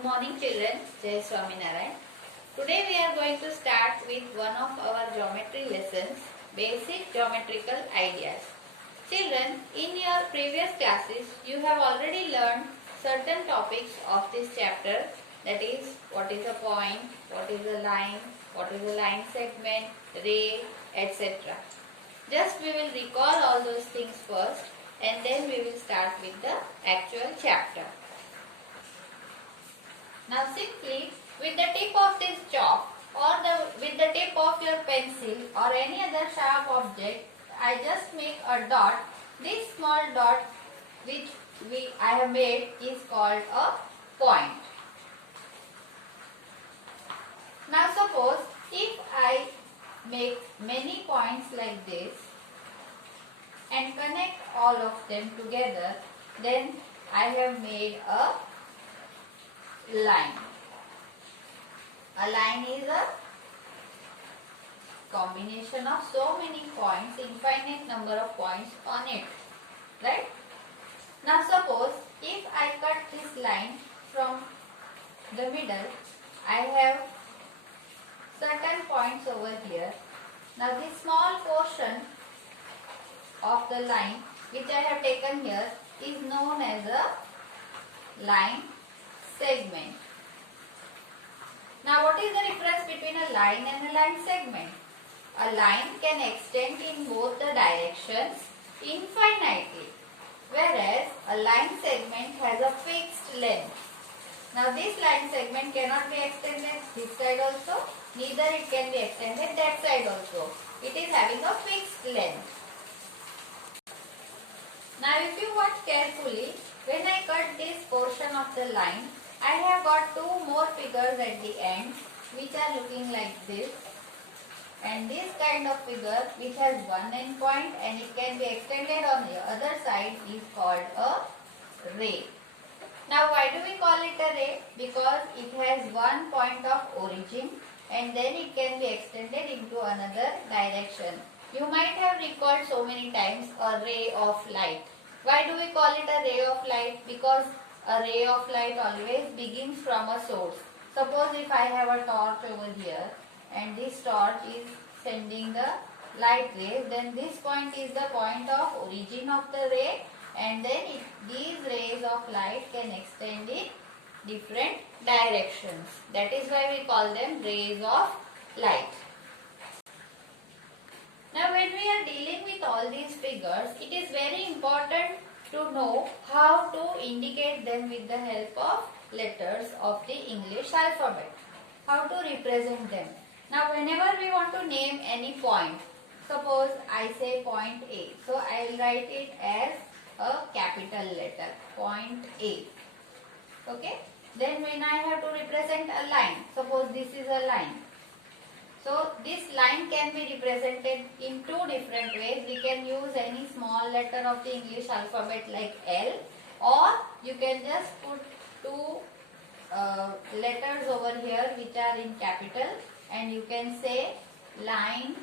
Good morning children. Jai Swaminarayan. Today we are going to start with one of our geometry lessons, basic geometrical ideas. Children, in your previous classes you have already learned certain topics of this chapter, that is what is a point, what is a line, what is a line segment, ray, etc. Just we will recall all those things first and then we will start with the actual chapter. Now simply with the tip of this chalk or with the tip of your pencil or any other sharp object, I just make a dot. This small dot which I have made is called a point. Now suppose if I make many points like this and connect all of them together, then I have made a line. A line is a combination of so many points, infinite number of points on it, right? Now suppose if I cut this line from the middle, I have certain points over here. Now this small portion of the line which I have taken here is known as a line segment. Now what is the difference between a line and a line segment? A line can extend in both the directions infinitely, whereas a line segment has a fixed length. Now this line segment cannot be extended this side also, neither it can be extended that side also. It is having a fixed length. Now if you watch carefully, when I cut this portion of the line, I have got two more figures at the end which are looking like this, and this kind of figure which has one end point and it can be extended on the other side is called a ray. Now why do we call it a ray? Because it has one point of origin and then it can be extended into another direction. You might have recalled so many times a ray of light. Why do we call it a ray of light? Because a ray of light always begins from a source. Suppose if I have a torch over here and this torch is sending the light rays, then this point is the point of origin of the ray, and then these rays of light can extend in different directions. That is why we call them rays of light. Now when we are dealing with all these figures, it is very important to know how to indicate them with the help of letters of the English alphabet. How to represent them. Now whenever we want to name any point, suppose I say point A. So I will write it as a capital letter, point A. Okay. Then when I have to represent a line, suppose this is a line. So this line can be represented in two different ways. We can use any small letter of the English alphabet like L, or you can just put two letters over here which are in capital and you can say line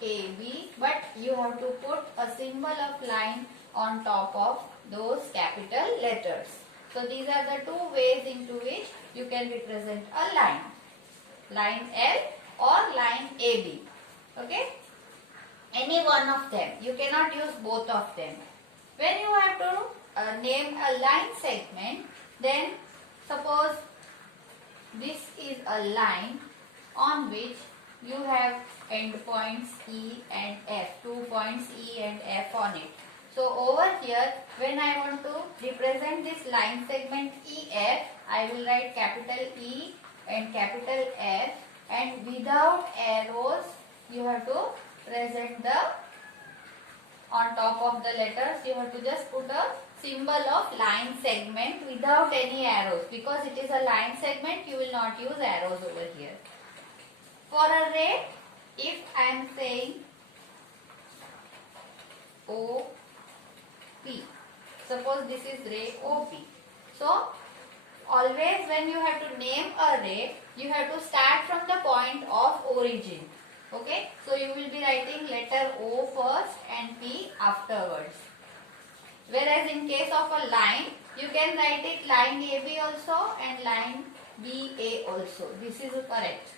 AB, but you have to put a symbol of line on top of those capital letters. So these are the two ways into which you can represent a line. Line L or line AB. Okay? Any one of them. You cannot use both of them. When you have to name a line segment, then suppose this is a line on which you have endpoints E and F. 2 points E and F on it. So over here, when I want to represent this line segment EF, I will write capital E and capital F, and without arrows you have to present the on top of the letters, you have to just put a symbol of line segment without any arrows, because it is a line segment, you will not use arrows over here. For a ray, if I am saying OP, suppose this is ray OP. So always when you have to name a ray, you have to start from the point of origin. Okay, so you will be writing letter O first and P afterwards. Whereas in case of a line, you can write it line AB also and line BA also. This is correct.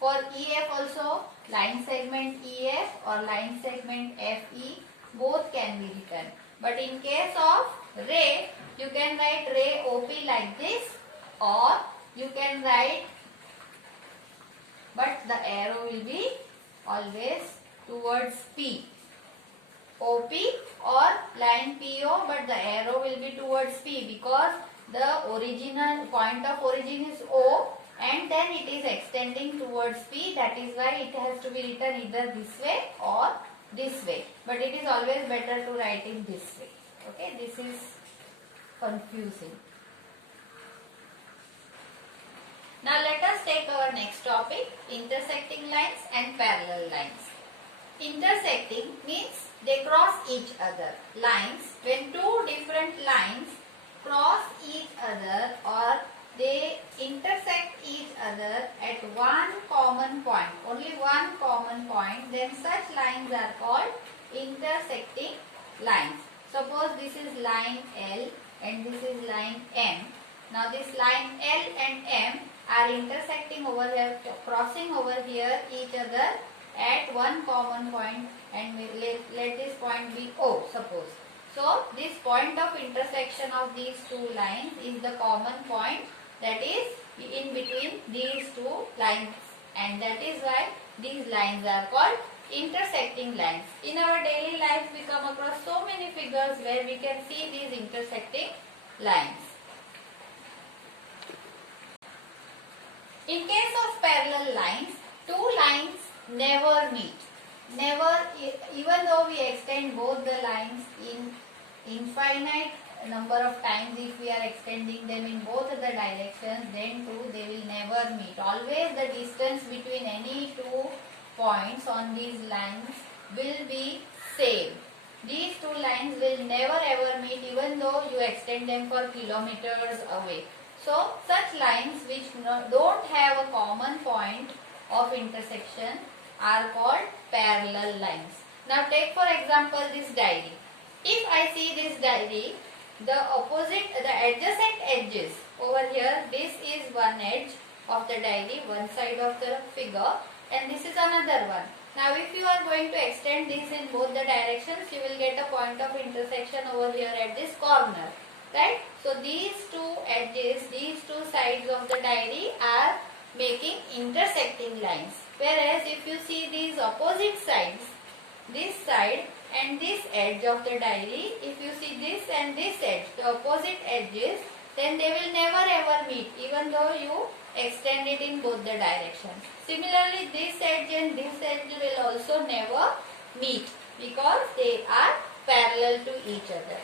For EF also, line segment EF or line segment FE, both can be written. But in case of ray, you can write ray OP like this, or you can write, but the arrow will be always towards P. OP or line PO, but the arrow will be towards P because the original point of origin is O and then it is extending towards P. That is why it has to be written either this way or this way. But it is always better to write in this way. Okay, this is confusing. Now let us take our next topic, intersecting lines and parallel lines. Intersecting means they cross each other. Lines, when two different lines cross each other or they intersect each other at one common point, only one common point, then such lines are called intersecting lines. Suppose this is line L and this is line M. Now this line L and M are intersecting over here, crossing over here each other at one common point, and let this point be O, suppose. So this point of intersection of these two lines is the common point that is in between these two lines, and that is why these lines are called intersecting lines. In our daily life we come across so many figures where we can see these intersecting lines. In case of parallel lines, two lines never meet. Never, even though we extend both the lines in infinite number of times, if we are extending them in both the directions, then too they will never meet. Always the distance between any two points on these lines will be same. These two lines will never ever meet even though you extend them for kilometers away. So such lines which don't have a common point of intersection are called parallel lines. Now take for example this diary. If I see this diary, the adjacent edges over here, this is one edge of the diary, one side of the figure, and this is another one. Now if you are going to extend this in both the directions, you will get a point of intersection over here at this corner. Right? So these two edges, these two sides of the diary are making intersecting lines. Whereas if you see these opposite sides, this side and this edge of the diary, if you see this and this edge, the opposite edges, then they will never ever meet even though you extend it in both the directions. Similarly, this edge and this edge will also never meet because they are parallel to each other.